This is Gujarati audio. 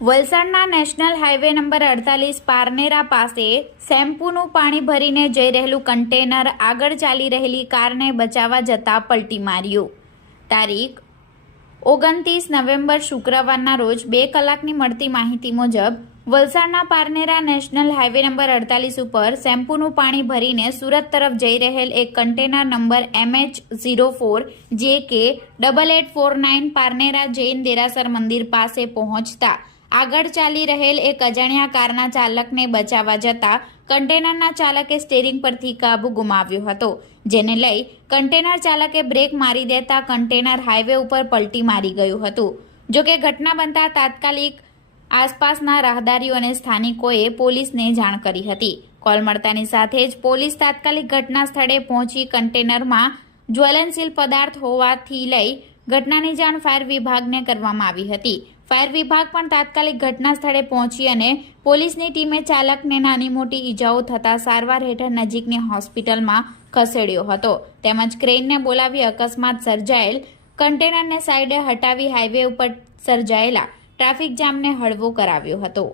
વલસાડના નેશનલ હાઈવે નંબર 48 પારનેરા પાસે શેમ્પૂનું પાણી ભરીને જઈ રહેલું કન્ટેનર આગળ ચાલી રહેલી કારને બચાવવા જતા પલટી માર્યું। તારીખ 29 નવેમ્બર શુક્રવારના રોજ 2 કલાકની મળતી માહિતી મુજબ વલસાડના પારનેરા નેશનલ હાઈવે નંબર 48 ઉપર શેમ્પૂનું પાણી ભરીને સુરત તરફ જઈ રહેલ એક container number MH04 JK 8849 Parnera Jain દેરાસર મંદિર પાસે પહોંચતા આગળ ચાલી રહેલ એક અજાણ્યા કારના ચાલકને બચાવવા જતા કન્ટેનરના ચાલકે સ્ટીયરિંગ પરથી કાબુ ગુમાવ્યો હતો, જેને લઈ કન્ટેનર ચાલકે બ્રેક મારી દેતા કન્ટેનર હાઈવે ઉપર પલટી મારી ગયું હતું। જોકે ઘટના બનતા તાત્કાલિક આસપાસના રાહદારીઓ અને સ્થાનિકોએ પોલીસને જાણ કરી હતી। કોલ મળતાની સાથે જ પોલીસ તાત્કાલિક ઘટના સ્થળે પહોંચી કન્ટેનરમાં જ્વલનશીલ પદાર્થ હોવાથી લઈ ઘટનાની જાણ ફાયર વિભાગને કરવામાં આવી હતી। ફાયર વિભાગ પણ તાત્કાલિક ઘટના સ્થળે પહોંચી અને પોલીસની ટીમે ચાલકને નાની મોટી ઈજાઓ થતા સારવાર હેઠળ નજીકની હોસ્પિટલમાં ખસેડ્યો હતો, તેમજ ક્રેનને બોલાવી અકસ્માત સર્જાયેલ કન્ટેનરને સાઈડે હટાવી હાઈવે ઉપર સર્જાયેલા ટ્રાફિક જામને હળવો કરાવ્યો હતો।